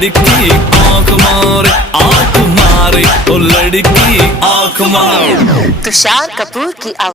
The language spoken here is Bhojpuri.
लड़की आंख मारे ओ लड़की आंख मारे। तुषार कपूर की